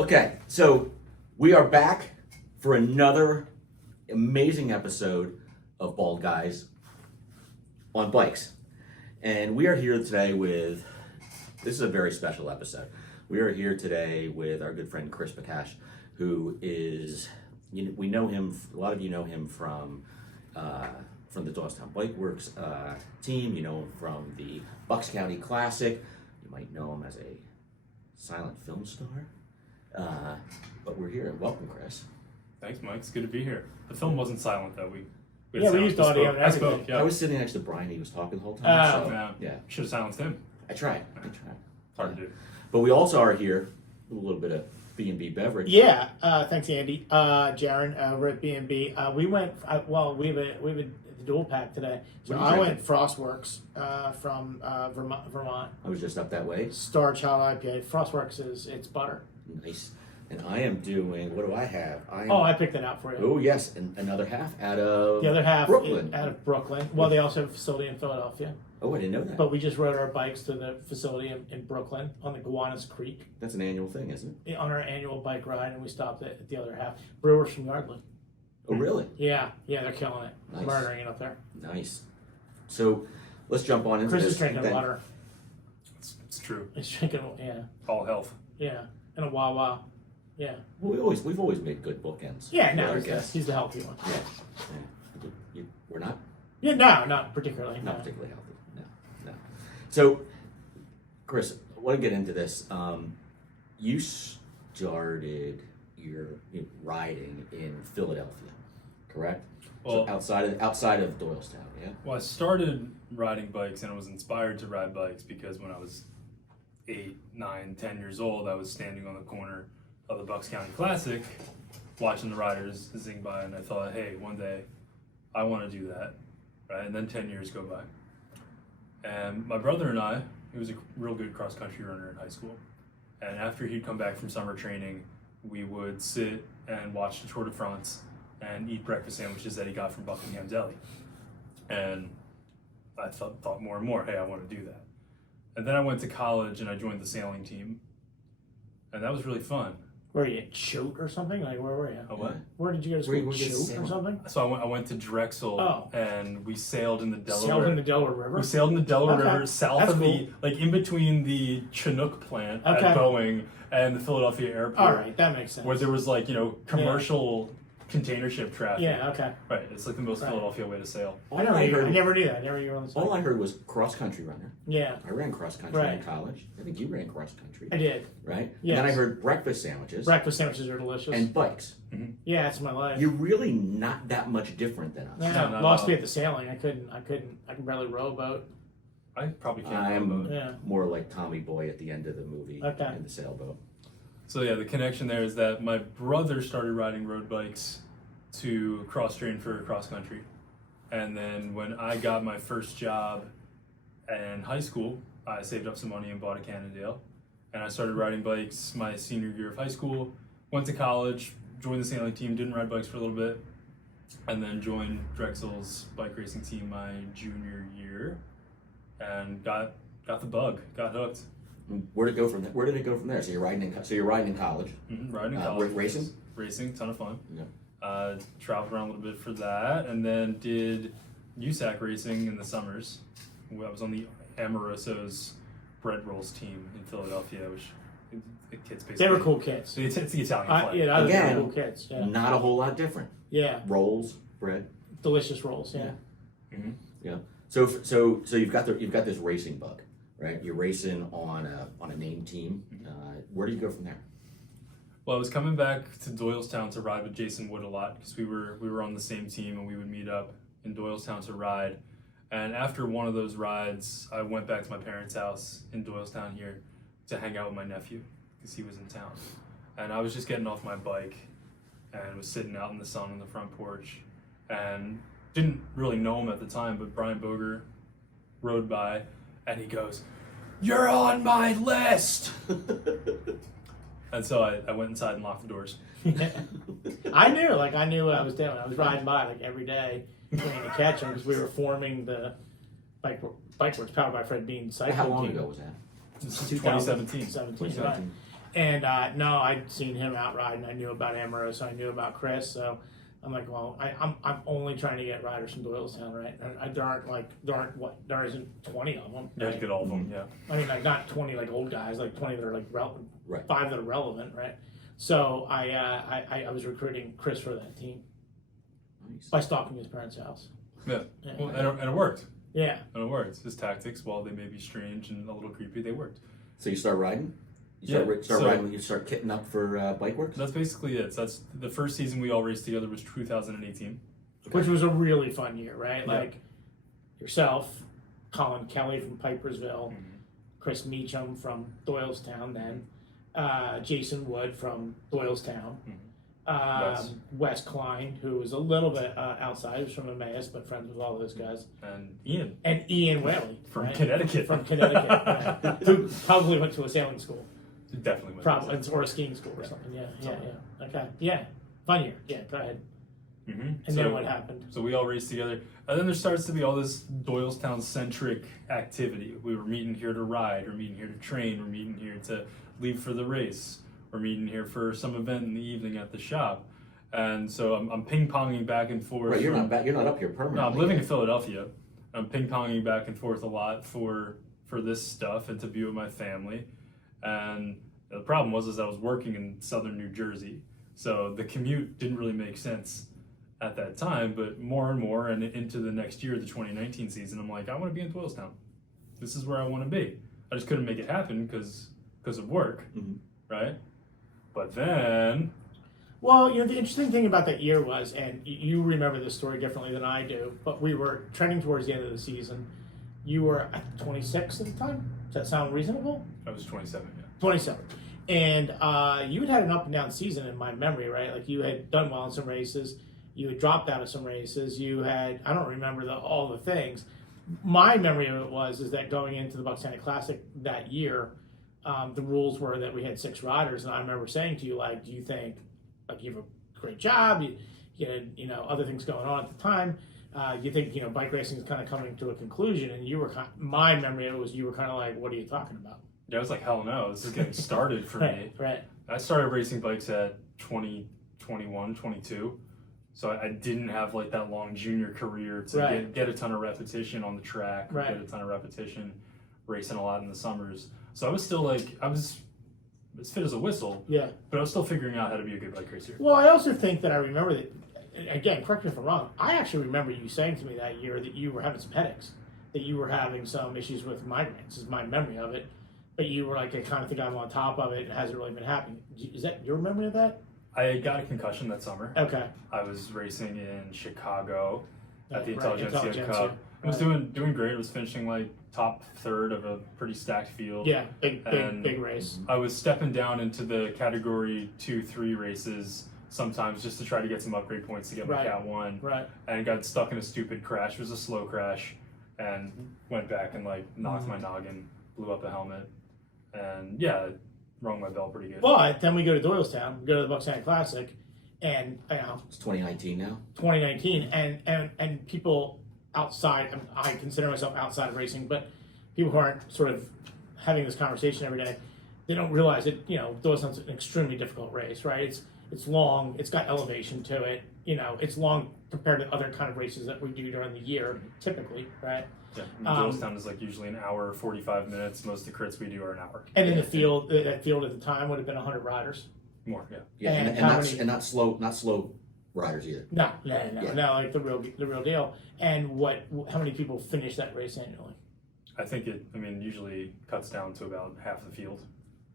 Okay, so we are back for another amazing episode of Bald Guys on Bikes. And we are here today with, this is a very special episode. We are here today with our good friend Chris Baccash, who is, we know him, a lot of you know him from the Doylestown Bike Works team. You know him from the Bucks County Classic. You might know him as a silent film star. But we're here. Welcome, Chris. Thanks, Mike. It's good to be here. The film wasn't silent, though. We used audio and everything. Yeah. I was sitting next to Brian. He was talking the whole time. Yeah. Should have silenced him. I tried. Hard to do. But we also are here with a little bit of B&B beverage. Yeah, thanks, Andy. Jaron, we're at B&B. We went, we have a dual pack today. So I went Frostworks from Vermont. I was just up that way. Star Child IPA. Frostworks it's butter. Nice. And I am doing, what do I have? I picked it out for you. Oh, yes. And another half out of the other half Brooklyn. Out of Brooklyn. Well, they also have a facility in Philadelphia. Oh, I didn't know that. But we just rode our bikes to the facility in Brooklyn on the Gowanus Creek. That's an annual thing, isn't it? On our annual bike ride, and we stopped at the other half. Brewers from Yardley. Oh, really? Yeah, they're killing it. Nice. Murdering it up there. Nice. So let's jump on into Chris this. is drinking water. It's true. He's drinking, yeah. All health. Yeah, and a Wawa. Yeah. Well, we've always made good bookends. Yeah, no, guess. he's the healthy one. Yeah. We're not? Yeah, no, not particularly. Not particularly healthy. No. So, Chris, I want to get into this. You started your riding in Philadelphia, correct? Well, so outside of Doylestown, yeah? Well, I started riding bikes and I was inspired to ride bikes because when I was 8, 9, 10 years old, I was standing on the corner of the Bucks County Classic watching the riders zing by, and I thought, hey, one day I want to do that, right? And then 10 years go by. And my brother and I, he was a real good cross-country runner in high school, and after he'd come back from summer training, we would sit and watch the Tour de France and eat breakfast sandwiches that he got from Buckingham Deli. And I thought more and more, hey, I want to do that. And then I went to college and I joined the sailing team, and that was really fun. Were you at Choate or something? Like, where were you? Oh, what? Where did you go to school? Choate or something? So I went to Drexel, and we sailed in the Delaware. Sailed in the Delaware River? We sailed in the Delaware River, south of in between the Chinook plant at Boeing and the Philadelphia airport. All right, that makes sense. Where there was commercial container ship traffic. Yeah, okay. Right, it's like the most Philadelphia way to sail. I never knew that. I never knew on the side. All I heard was cross-country runner. Yeah. I ran cross-country in college. I think you ran cross-country. I did. Right? Yes. And then I heard breakfast sandwiches. Breakfast sandwiches are delicious. And bikes. Mm-hmm. Yeah, that's my life. You're really not that much different than us. Yeah, lost me at the sailing. I can barely row a boat. I probably can't row a boat. Yeah. More like Tommy Boy at the end of the movie in the sailboat. So yeah, the connection there is that my brother started riding road bikes to cross-train for cross-country. And then when I got my first job in high school, I saved up some money and bought a Cannondale. And I started riding bikes my senior year of high school, went to college, joined the sailing team, didn't ride bikes for a little bit, and then joined Drexel's bike racing team my junior year, and got the bug, got hooked. Where did it go from there? So you're riding in college. Mm-hmm, riding in college. Racing, ton of fun. Yeah. Traveled around a little bit for that, and then did USAC racing in the summers. I was on the Amoroso's bread rolls team in Philadelphia, which the kids basically. They were cool kids. It's the Italian flag. Again, cool kids. Yeah. Not a whole lot different. Yeah. Rolls, bread. Delicious rolls. Yeah. Mm-hmm. Yeah. So you've got this racing bug, right? You're racing on a named team. Where do you go from there? Well, I was coming back to Doylestown to ride with Jason Wood a lot because we were on the same team and we would meet up in Doylestown to ride. And after one of those rides, I went back to my parents' house in Doylestown here to hang out with my nephew because he was in town. And I was just getting off my bike and was sitting out in the sun on the front porch and didn't really know him at the time, but Brian Boger rode by and he goes, "You're on my list!" And so I went inside and locked the doors. I knew what I was doing. I was riding by every day trying to catch him because we were forming the Bike Works powered by Fred Bean cycling How long team. ago was that? 2017. 2017, right. And no, I'd seen him out riding. I knew about Amoroso. I knew about Chris. So I'm like, well, I'm only trying to get riders from Doylestown, right? And there isn't 20 of them. You have to get all of them, yeah. I mean, like not 20 like old guys, like 20 that are like relevant, Right. 5 that are relevant, right? So I was recruiting Chris for that team Nice. by stalking his parents' house. Yeah, Yeah. well, and it worked. Yeah. And it worked. His tactics, while they may be strange and a little creepy, they worked. So you start riding? You start riding when you start kitting up for bike works? That's basically it. So that's the first season we all raced together was 2018. Which was a really fun year, right? Yeah. Like yourself, Colin Kelly from Pipersville, Chris Meacham from Doylestown then, Jason Wood from Doylestown, Wes Klein, who was a little bit outside, he was from Emmaus, but friends with all those guys. And Ian. And Ian Whaley. From right? Connecticut. From Connecticut, yeah. Who probably went to a sailing school. Definitely went. Probably, or a skiing school or something, yeah. Okay, yeah. Fun year, yeah, go ahead. Mm-hmm. And then what happened? So we all raced together. And then there starts to be all this Doylestown-centric activity. We were meeting here to ride, we're meeting here to train, we're meeting here to leave for the race, we're meeting here for some event in the evening at the shop. And so I'm ping-ponging back and forth. Right, you're not up here permanently. No, I'm living in Philadelphia. I'm ping-ponging back and forth a lot for this stuff and to be with my family. And the problem was I was working in southern New Jersey. So the commute didn't really make sense at that time, but more and more and into the next year, the 2019 season, I'm like, I want to be in Doylestown. This is where I want to be. I just couldn't make it happen because of work, right? But then... Well, the interesting thing about that year was, and you remember this story differently than I do, but we were trending towards the end of the season. You were at 26 at the time? Does that sound reasonable? I was 27, yeah. 27. And you had an up and down season in my memory, right? Like you had done well in some races. You had dropped out of some races. You had, I don't remember all the things. My memory of it is that going into the Bucks County Classic that year, the rules were that we had 6 riders. And I remember saying to you, like, do you think, like, you have a great job, you had, other things going on at the time. You think, bike racing is kind of coming to a conclusion. And you were my memory of it was you were kind of like, what are you talking about? Yeah, I was like, hell no, this is getting started for me. Right. I started racing bikes at 20, 21, 22. So I didn't have like that long junior career to get a ton of repetition on the track, or get a ton of repetition racing a lot in the summers. So I was still like, I was as fit as a whistle, but I was still figuring out how to be a good bike racer. Well, I also think that I remember that, again, correct me if I'm wrong, I actually remember you saying to me that year that you were having some headaches, that you were having some issues with migraines, is my memory of it. But you were like, I kind of think I'm on top of it. It hasn't really been happening. Is that your memory of that? I got a concussion that summer. Okay. I was racing in Chicago at the Intelligentsia Intelligentsia. Cup. I was doing great. I was finishing like top third of a pretty stacked field. Yeah, big race. I was stepping down into the category 2-3 races sometimes just to try to get some upgrade points to get my Cat 1. Right. And got stuck in a stupid crash. It was a slow crash, and went back and like knocked my noggin, blew up a helmet. And rung my bell pretty good. But then we go to Doylestown, we go to the Bucks County Classic, and it's 2019 now. 2019, and people outside. I consider myself outside of racing, but people who aren't sort of having this conversation every day, they don't realize that Doylestown's an extremely difficult race, right? It's long, it's got elevation to it. It's long compared to other kind of races that we do during the year, typically, right? Yeah, Doylestown is like usually an hour, 45 minutes. Most of the crits we do are an hour. And in the field, that field at the time would have been 100 riders. More, yeah. Yeah, and not slow riders either. No, like the real deal. And how many people finish that race annually? I think it usually cuts down to about half the field.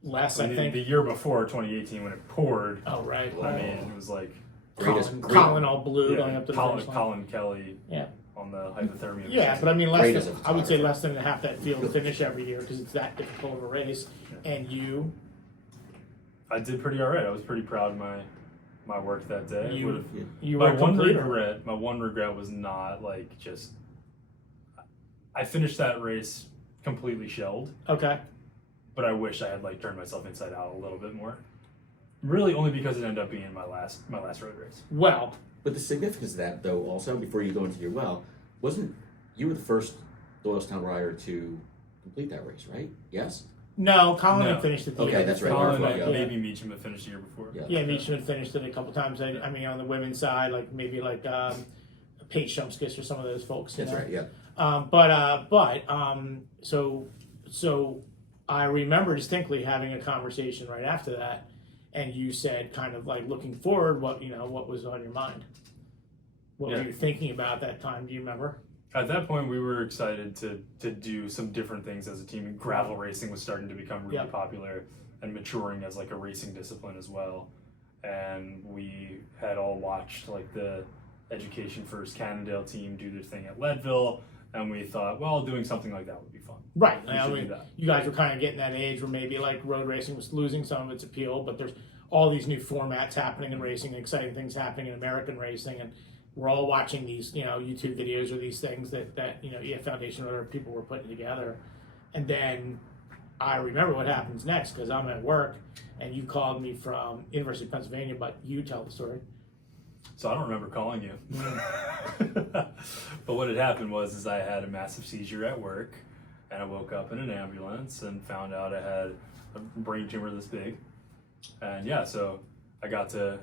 Less, I think. The year before, 2018, when it poured. Oh, right. It was like Colin all blue going up to the finish line. Colin Kelly. Yeah. On the hypothermia. Yeah, but I would say less than half that field finish every year because it's that difficult of a race. Yeah. And you? I did pretty all right. I was pretty proud of my work that day. You were my one regret was not like just. I finished that race completely shelled. Okay. But I wish I had like turned myself inside out a little bit more. Really, only because it ended up being my last road race. Well. But the significance of that, though, also, before you go into your you were the first Doylestown rider to complete that race, right? Yes? No, Colin No. had finished it. The Okay, year that's right. before. Colin and yeah. maybe Meacham had finished the year before. Yeah, Meacham had finished it a couple times. I mean, on the women's side, like maybe like Paige Shumskis or some of those folks. That's right. Yeah. So I remember distinctly having a conversation right after that, and you said, kind of like looking forward, what was on your mind? What were you thinking about that time? Do you remember? At that point, we were excited to do some different things as a team. And gravel racing was starting to become really popular and maturing as like a racing discipline as well. And we had all watched like the Education First Cannondale team do their thing at Leadville, and we thought, well, doing something like that would be fun. Right. We should do that. You guys were kind of getting that age where maybe like road racing was losing some of its appeal, but there's all these new formats happening in racing, exciting things happening in American racing, and we're all watching these, YouTube videos or these things that EF Foundation or other people were putting together. And then I remember what happens next because I'm at work and you called me from University of Pennsylvania, but you tell the story. So I don't remember calling you. But what had happened was I had a massive seizure at work, and I woke up in an ambulance and found out I had a brain tumor this big. And so I got to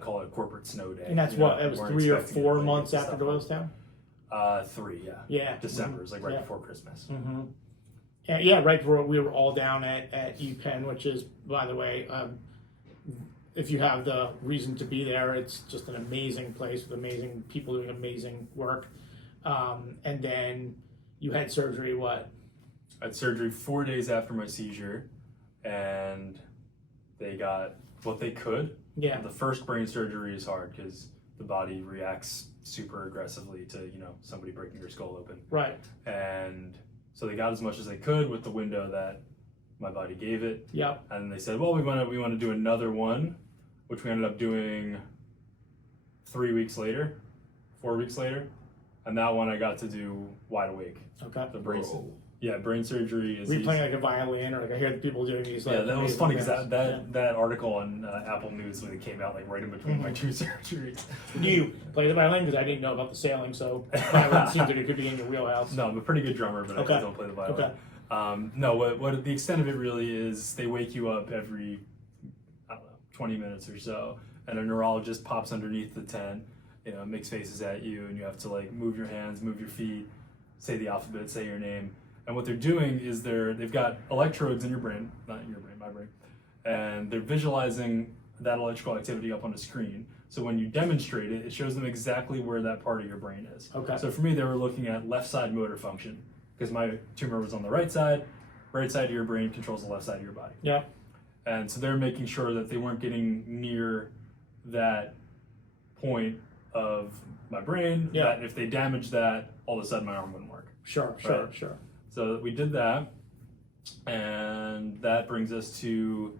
call it a corporate snow day. And that's it was 3 or 4 months after Doylestown? 3, yeah. Yeah. December, is like right Yeah. before Christmas. Mm-hmm. Yeah, right before we were all down at UPenn, which is, by the way, if you have the reason to be there, it's just an amazing place with amazing people doing amazing work. And then you had surgery, what? I had surgery 4 days after my seizure, and they got what they could. Yeah. The first brain surgery is hard because the body reacts super aggressively to somebody breaking your skull open. Right. And so they got as much as they could with the window that my body gave it. Yep. And they said, well, we want to do another one, which we ended up doing 4 weeks later, and that one I got to do wide awake. Okay. The brain. Brain surgery is. Were you playing like a violin, or like I hear the people doing these? Like, that was funny because things. that article on Apple News when it came out like right in between my two surgeries. Do you play the violin? Because I didn't know about the sailing, so violin seems like it could be in your wheelhouse. No, I'm a pretty good drummer, but I don't play the violin. Okay. No, what the extent of it really is, they wake you up every 20 minutes or so, and a neurologist pops underneath the tent, makes faces at you, and you have to like move your hands, move your feet, say the alphabet, say your name. And what they're doing is they've got electrodes in your brain, not in your brain, my brain, and they're visualizing that electrical activity up on a screen. So when you demonstrate it, it shows them exactly where that part of your brain is. Okay. So for me, they were looking at left side motor function because my tumor was on the right side. Right side of your brain controls the left side of your body. Yeah. And so they're making sure that they weren't getting near that point of my brain. Yeah. That if they damaged that, all of a sudden my arm wouldn't work. Sure. So we did that, and that brings us to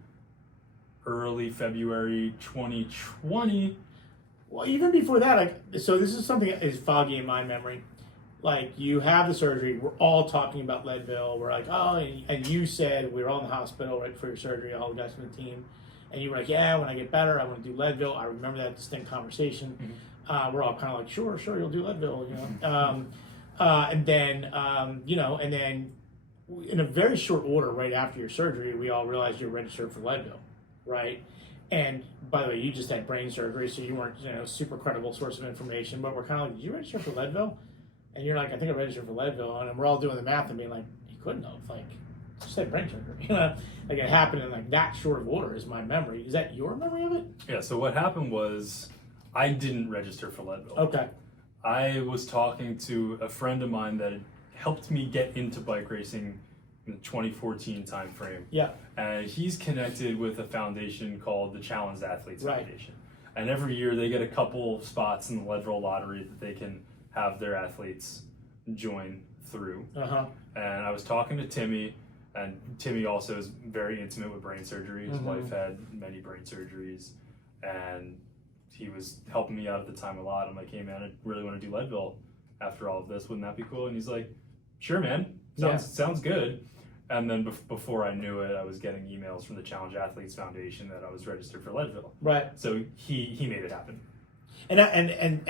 early February 2020. Well, even before that, so this is something that is foggy in my memory. Like, you have the surgery, we're all talking about Leadville, we're like, oh, and you said, we were all in the hospital right before your surgery, all the guys from the team, and you were like, yeah, when I get better, I want to do Leadville. I remember that distinct conversation. Mm-hmm. We're all kind of like, sure, you'll do Leadville, and then in a very short order, right after your surgery, we all realized you're registered for Leadville, right? And by the way, you just had brain surgery, so you weren't, super credible source of information. But we're kind of like, did you register for Leadville? And you're like, I think I registered for Leadville, and we're all doing the math and being like, you couldn't have, like, just had brain surgery. Like, it happened in like that short of order is my memory. Is that your memory of it? Yeah. So what happened was, I didn't register for Leadville. Okay. I was talking to a friend of mine that had helped me get into bike racing in the 2014 timeframe. Yeah. And he's connected with a foundation called the Challenged Athletes Right. Foundation. And every year they get a couple spots in the Leadville lottery that they can have their athletes join through. Uh-huh. And I was talking to Timmy, and Timmy also is very intimate with brain surgery. His wife had many brain surgeries, and he was helping me out at the time a lot. I'm like, hey man, I really want to do Leadville after all of this. Wouldn't that be cool? And he's like, sure man, sounds good. And then before I knew it, I was getting emails from the Challenge Athletes Foundation that I was registered for Leadville. Right. So he made it happen. And then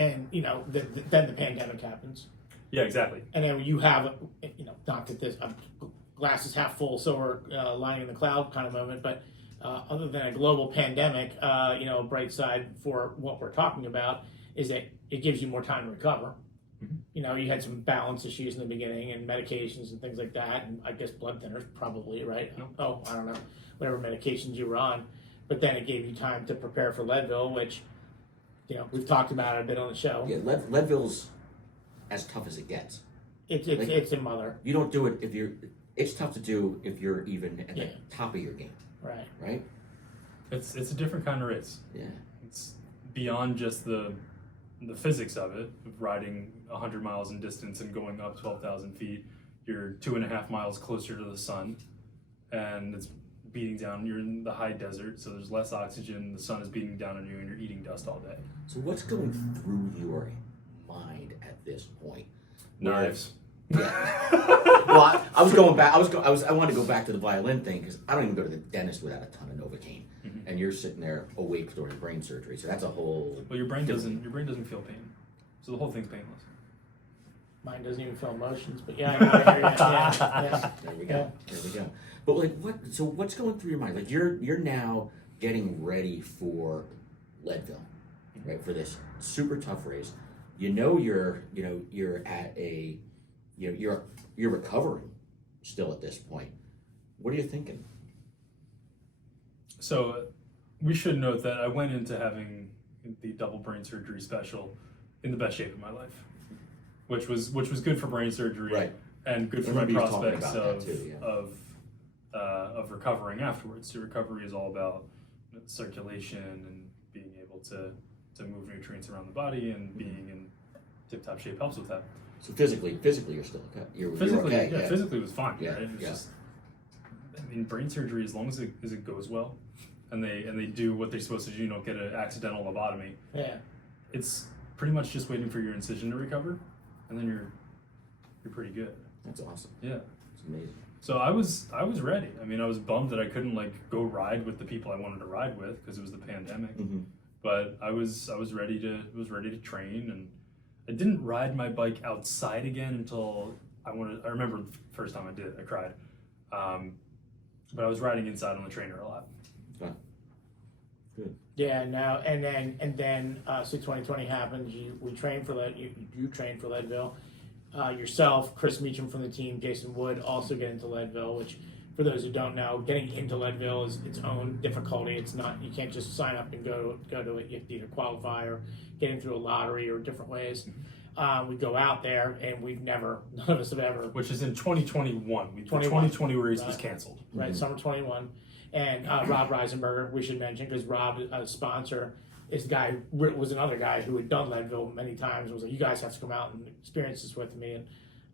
the pandemic happens. Yeah, exactly. And then you have, not that this, I'm glass is half full, silver lining in the cloud kind of moment. But other than a global pandemic, a bright side for what we're talking about is that it gives you more time to recover. Mm-hmm. You had some balance issues in the beginning and medications and things like that, and I guess blood thinners probably, right? No. Oh, I don't know, whatever medications you were on. But then it gave you time to prepare for Leadville, which, we've talked about it a bit on the show. Yeah, Leadville's as tough as it gets. It's a mother. You don't do it if you're. It's tough to do if you're even at the Yeah. top of your game. Right. Right. It's a different kind of race. Yeah. It's beyond just the physics of it, of riding 100 miles in distance and going up 12,000 feet. You're 2.5 miles closer to the sun, and it's beating down. You're in the high desert, so there's less oxygen. The sun is beating down on you, and you're eating dust all day. So what's going through your mind at this point? Knives. Yeah. Well, I was going back. I wanted to go back to the violin thing because I don't even go to the dentist without a ton of Novocaine, and you're sitting there awake during brain surgery. So that's a whole. Well, your brain doesn't feel pain, so the whole thing's painless. Mine doesn't even feel emotions, but yeah, I hear you. Yeah. There we go. There we go. But like, what's going through your mind? Like, you're now getting ready for Leadville, right? For this super tough race. You're at a, you're recovering still at this point. What are you thinking? So, we should note that I went into having the double brain surgery special in the best shape of my life, which was good for brain surgery, Right. and good for I my remember you talking prospects about that too, yeah. of recovering afterwards. So recovery is all about circulation and being able to move nutrients around the body, and being in tip-top shape helps with that. So physically, you're still okay. You're Physically, okay. yeah, physically it was fine. Yeah, Right? It was yeah. just, brain surgery, as long as it goes well, and they do what they're supposed to do, you don't get an accidental lobotomy. Yeah. It's pretty much just waiting for your incision to recover, and then you're pretty good. That's awesome. Yeah. It's amazing. So I was ready. I was bummed that I couldn't go ride with the people I wanted to ride with because it was the pandemic. Mm-hmm. But I was ready to train, and I didn't ride my bike outside again until I remember the first time I did it, I cried. But I was riding inside on the trainer a lot. Okay. Good. Yeah. Now and then so 2020 happens. You train for you train for Leadville. Yourself, Chris Meacham from the team, Jason Wood also get into Leadville, which, for those who don't know, getting into Leadville is its own difficulty. It's not, you can't just sign up and go to it. You have to either qualify or get in through a lottery or different ways. We go out there, and none of us have ever. Which is in 2021. The 2020 race was canceled. Right, summer 21. And Rob Reisenberger, we should mention, because Rob, a sponsor, was another guy who had done Leadville many times, and was like, you guys have to come out and experience this with me,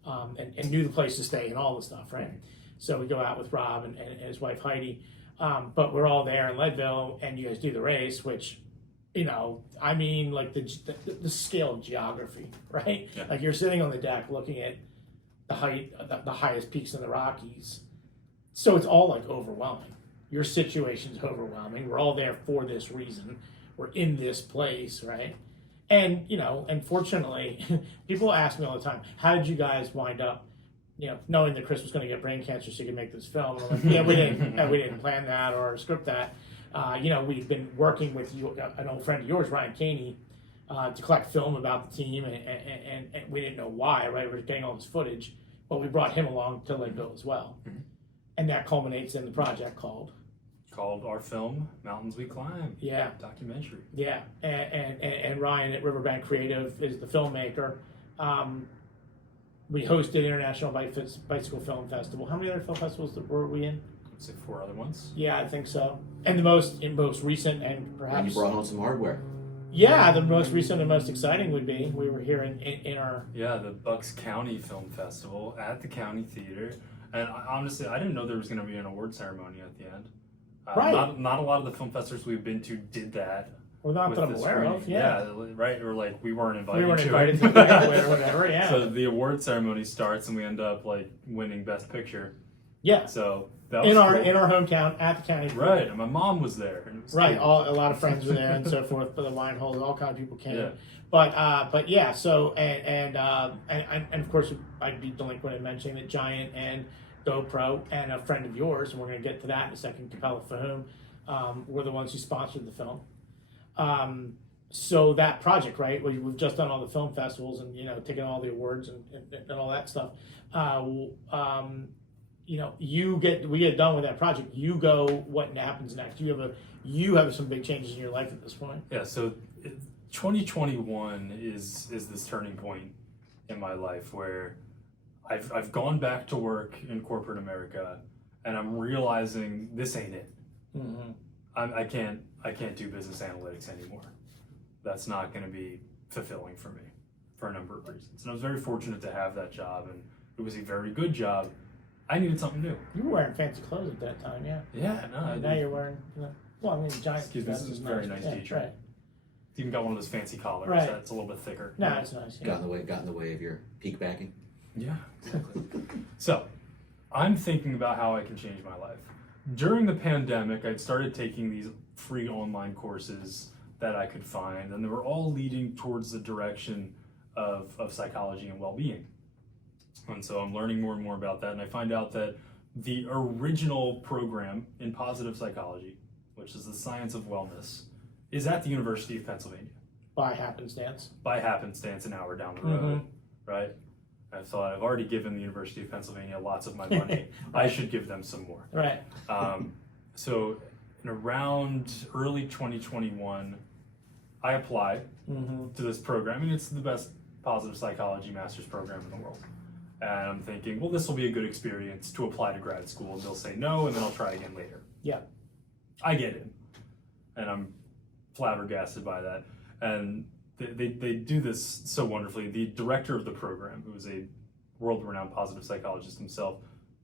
and knew the place to stay and all the stuff, right? So we go out with Rob and his wife Heidi, but we're all there in Leadville, and you guys do the race, which, like the scale of geography, right? Yeah. Like, you're sitting on the deck looking at the highest peaks in the Rockies, so it's all overwhelming. Your situation's overwhelming. We're all there for this reason. We're in this place, right? And, unfortunately, people ask me all the time, how did you guys wind up, knowing that Chris was going to get brain cancer so he could make this film? And I'm like, yeah, we didn't plan that or script that. We've been working with an old friend of yours, Ryan Canney, to collect film about the team, and we didn't know why, right? We were getting all this footage, but we brought him along to Leadville as well. Mm-hmm. And that culminates in the project called our film, Mountains We Climb. Yeah. Documentary. Yeah. And Ryan at Riverbank Creative is the filmmaker. We hosted International Bicycle Film Festival. How many other film festivals were we in? I'd say 4 other ones. Yeah, I think so. And the most recent, and perhaps... And you brought home some hardware. Yeah, the most recent and most exciting would be, we were here in our... Yeah, the Bucks County Film Festival at the County Theater. And honestly, I didn't know there was going to be an award ceremony at the end. Right. Not a lot of the film festivals we've been to did that. Well, not that I'm aware of, yeah. Right, or we weren't invited We weren't to invited it. to the banquet or whatever, yeah. So the award ceremony starts, and we end up winning Best Picture. Yeah. So that was in our cool. hometown at the county. Right, and my mom was there. And it was right, cool. a lot of friends were there and so forth. But the wine holders, all kinds of people came. Yeah. But yeah. So and of course I'd be delinquent in mentioning that Giant and GoPro, and a friend of yours, and we're going to get to that in a second, Capella Fahum, were the ones who sponsored the film. So that project, right? We've just done all the film festivals and, taken all the awards and all that stuff. We get done with that project. You go, what happens next? You have some big changes in your life at this point. Yeah. So 2021 is this turning point in my life where I've gone back to work in corporate America, and I'm realizing this ain't it. Mm-hmm. I can't do business analytics anymore. That's not going to be fulfilling for me for a number of reasons. And I was very fortunate to have that job, and it was a very good job. I needed something new. You were wearing fancy clothes at that time, yeah. Yeah, no. Now you're wearing, giant. Excuse me, this is a very nice t-shirt. Right. It's even got one of those fancy collars Right. that's a little bit thicker. No, it's nice. Yeah. Got in the way of your peak backing. Yeah, exactly. So, I'm thinking about how I can change my life. During the pandemic, I'd started taking these free online courses that I could find, and they were all leading towards the direction of psychology and well-being. And so I'm learning more and more about that, and I find out that the original program in positive psychology, which is the science of wellness, is at the University of Pennsylvania. By happenstance. By happenstance, an hour down the road, right? I thought I've already given the University of Pennsylvania lots of my money. I should give them some more. Right. So in around early 2021, I applied to this program, and it's the best positive psychology master's program in the world. And I'm thinking, well, this will be a good experience to apply to grad school, and they'll say no, and then I'll try again later. Yeah. I get in, and I'm flabbergasted by that. And they do this so wonderfully. The director of the program, who is a world-renowned positive psychologist himself,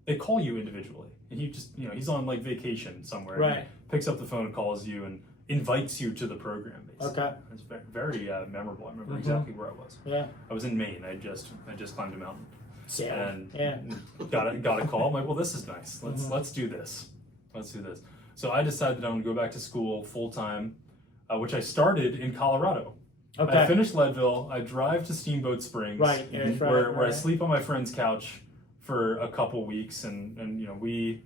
they call you individually, and he just, he's on like vacation somewhere. Right. He picks up the phone and calls you and invites you to the program. Basically. Okay. It's very memorable. I remember exactly where I was. Yeah. I was in Maine. I just climbed a mountain. Sailing. And got a call. I'm like, well, this is nice. Let's do this. Let's do this. So I decided that I'm gonna go back to school full time, which I started in Colorado. Okay. I finished Leadville. I drive to Steamboat Springs, Right. Yeah, that's right. where I sleep on my friend's couch for a couple weeks, and we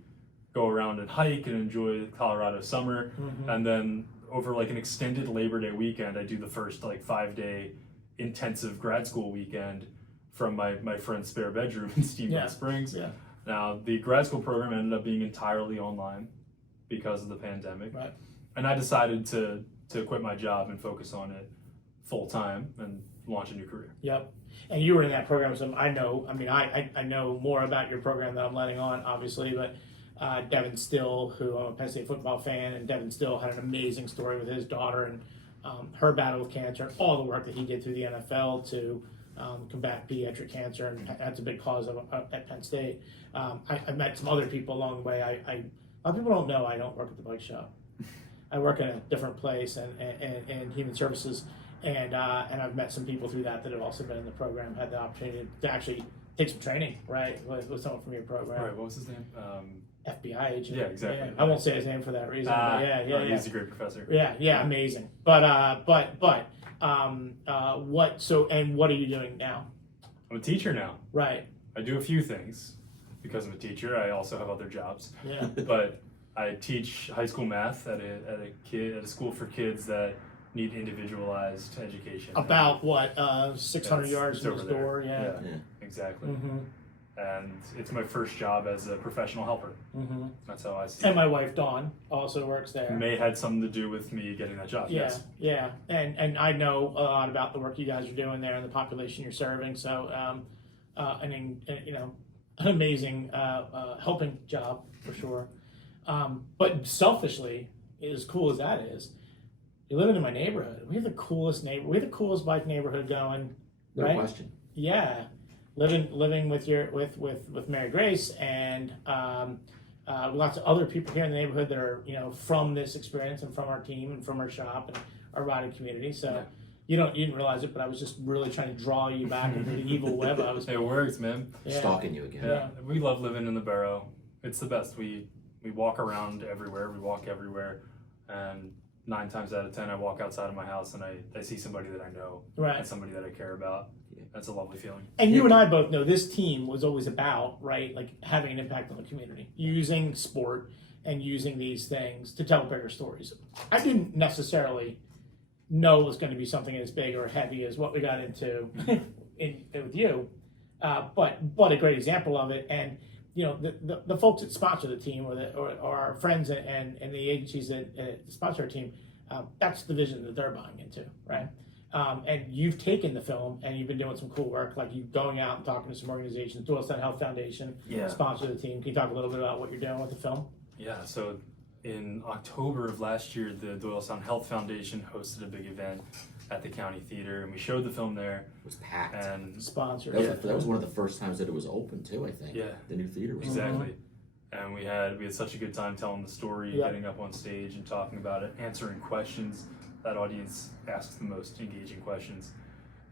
go around and hike and enjoy the Colorado summer, and then over like an extended Labor Day weekend, I do the first like 5-day intensive grad school weekend from my friend's spare bedroom in Steamboat Springs. Yeah. Now the grad school program ended up being entirely online because of the pandemic, Right. and I decided to quit my job and focus on it full time and launch a new career. Yep. And you were in that program, so I know more about your program than I'm letting on, obviously, but Devin Still, who I'm a Penn State football fan, and Devin Still had an amazing story with his daughter and her battle with cancer, and all the work that he did through the NFL to combat pediatric cancer, and that's a big cause at Penn State. I met some other people along the way. A lot of people don't know I don't work at the bike shop. I work in a different place and human services. And I've met some people through that have also been in the program, had the opportunity to actually take some training, right, with someone from your program. All right, what was his name? FBI agent. Yeah, exactly. Yeah. I won't say his name for that reason. But yeah. He's a great professor. Yeah, amazing. But what? So, and what are you doing now? I'm a teacher now. Right. I do a few things because I'm a teacher. I also have other jobs. Yeah. But I teach high school math at a school for kids that need individualized education. About what? 600 yards it's from his over there. door. Yeah. Exactly. And it's my first job as a professional helper. That's how I see And it. my wife Dawn also works there. May had something to do with me getting that job. Yes. Yeah, and I know a lot about the work you guys are doing there and the population you're serving. So, an amazing helping job for sure. But selfishly, as cool as that is, you're living in my neighborhood. We have the coolest We have the coolest bike neighborhood going. No right? question. Yeah, living with Mary Grace and lots of other people here in the neighborhood that are from this experience and from our team and from our shop and our riding community. So you didn't realize it, but I was just really trying to draw you back into the evil web. It works, man. Stalking you again. Yeah, we love living in the borough. It's the best. We walk around everywhere. We walk everywhere, and 9 times out of 10, I walk outside of my house and I see somebody that I know Right. and somebody that I care about. That's a lovely feeling. And you and I both know this team was always about, right, like having an impact on the community, using sport and using these things to tell bigger stories. I didn't necessarily know it was going to be something as big or heavy as what we got into with you, but a great example of it. And the folks that sponsor the team or our friends and the agencies that sponsor our team, that's the vision that they're buying into, right? And you've taken the film and you've been doing some cool work, like you going out and talking to some organizations. Doylestown Health Foundation sponsor the team. Can you talk a little bit about what you're doing with the film? Yeah, so in October of last year, the Doylestown Health Foundation hosted a big event at the County Theater, and we showed the film there. It was packed. And Sponsored. That was one of the first times that it was open too, I think. Yeah. The new theater was exactly. And we had such a good time telling the story, getting up on stage and talking about it, answering questions. That audience asks the most engaging questions.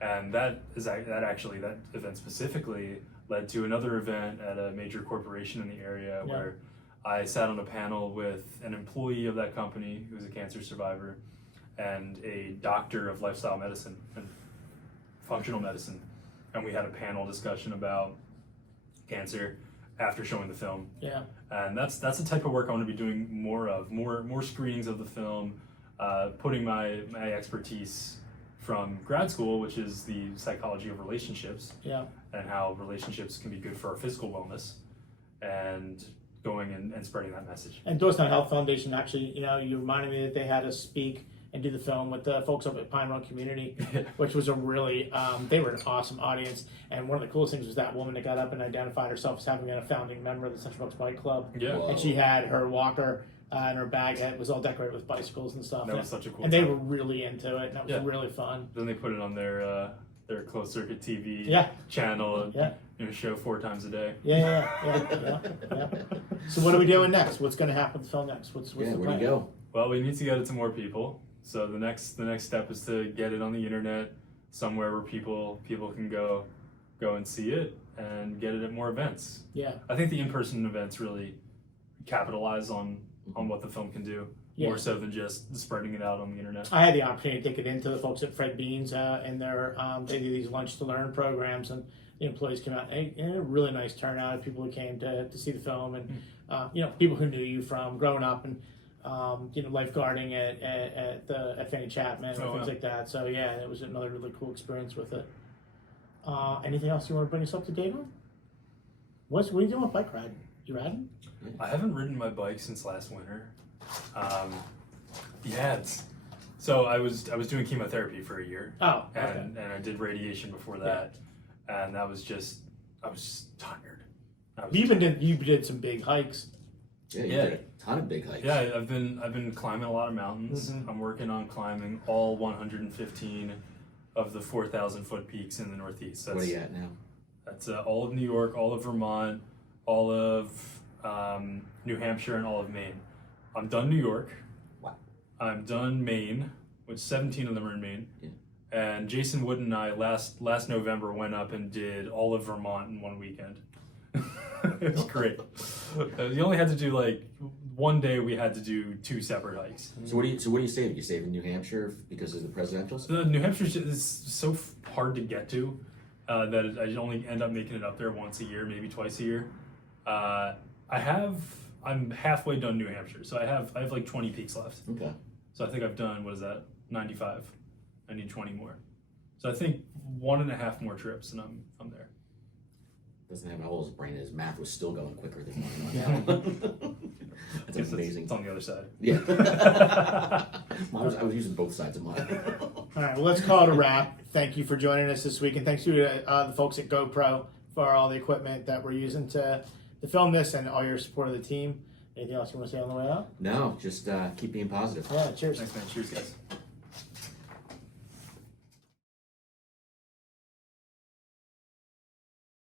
And that event specifically led to another event at a major corporation in the area where I sat on a panel with an employee of that company who's a cancer survivor and a doctor of lifestyle medicine and functional medicine. And we had a panel discussion about cancer after showing the film. Yeah. And that's the type of work I want to be doing more of, more screenings of the film, putting my expertise from grad school, which is the psychology of relationships, and how relationships can be good for our physical wellness, and going and spreading that message. And Doylestown Health Foundation, actually, you reminded me that they had us speak and do the film with the folks up at Pine Run Community, which was a really, they were an awesome audience. And one of the coolest things was that woman that got up and identified herself as having been a founding member of the Central Bucks Bike Club. Yeah. And she had her walker and her bag was all decorated with bicycles and stuff. That was such a cool And time. they were really into it, and that was really fun. Then they put it on their closed circuit TV channel and show 4 times a day. Yeah. So what are we doing next? What's going to happen with the film next? What's the where plan? do you go? Well, we need to get it to more people. So the next step is to get it on the internet, somewhere where people can go and see it and get it at more events. Yeah. I think the in-person events really capitalize on what the film can do, more so than just spreading it out on the internet. I had the opportunity to take it into the folks at Fred Bean's and their they do these lunch to learn programs, and the employees came out and a really nice turnout of people who came to see the film, and people who knew you from growing up and lifeguarding at Fanny Chapman and things like that. So yeah, it was another really cool experience with it. Anything else you want to bring us up to date on? What are you doing with bike riding? You riding? I haven't ridden my bike since last winter. So I was doing chemotherapy for a year. Oh, okay. And I did radiation before that, and that was just I was tired. You did some big hikes. Yeah, you did a ton of big hikes. Yeah, I've been climbing a lot of mountains. I'm working on climbing all 115 of the 4,000-foot peaks in the Northeast. Where are you at now? That's all of New York, all of Vermont, all of New Hampshire, and all of Maine. I'm done New York. Wow. I'm done Maine, which 17 of them are in Maine. Yeah. And Jason Wood and I last November went up and did all of Vermont in one weekend. It was great. You only had to do one day. We had to do 2 separate hikes. So what do you save? You save in New Hampshire because of the presidentials? The New Hampshire is so hard to get to that I only end up making it up there once a year, maybe twice a year. I'm halfway done New Hampshire, so I have 20 peaks left. Okay. So I think I've done 95. I need 20 more. So I think 1.5 more trips and I'm there. Doesn't have how old his brain is. Math was still going quicker than mine. That's amazing. It's on the other side. Yeah. I was using both sides of mine. All right, well, let's call it a wrap. Thank you for joining us this week, and thanks to the folks at GoPro for all the equipment that we're using to film this and all your support of the team. Anything else you want to say on the way out? No, just keep being positive. Yeah, cheers. Thanks, man. Cheers, guys.